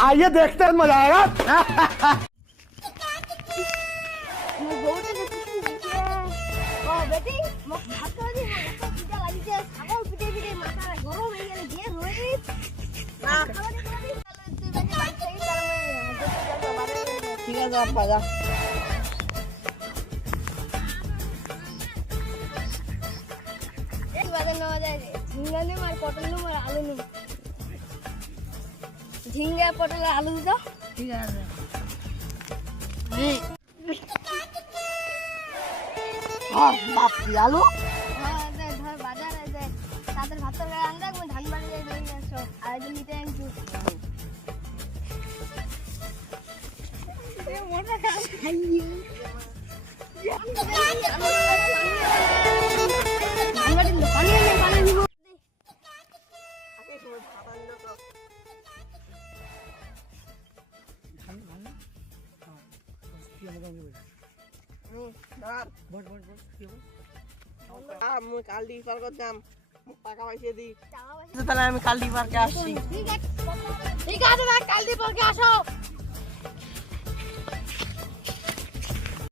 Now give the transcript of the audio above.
आइए देखते हैं मजा आएगा। ঠিক আছে আপা যা। ঝিঙ্গা পটল আলু দাও। ঠিক আছে বাপি আলু ধর বাজারে যায় তাদের ভাত তরকারি আনতে আমি ধান বাড়ি যাই ধরে নিয়ে আসো আর একদিন নিতে আনছু মোটা কাজ খাইয়ে পানি দিব আমি কালদি পার্ক যাম টাকা পয়সা দিই তাহলে আমি কালদি পার্কে আসছি ঠিক আছে কালদি পার্কে আসো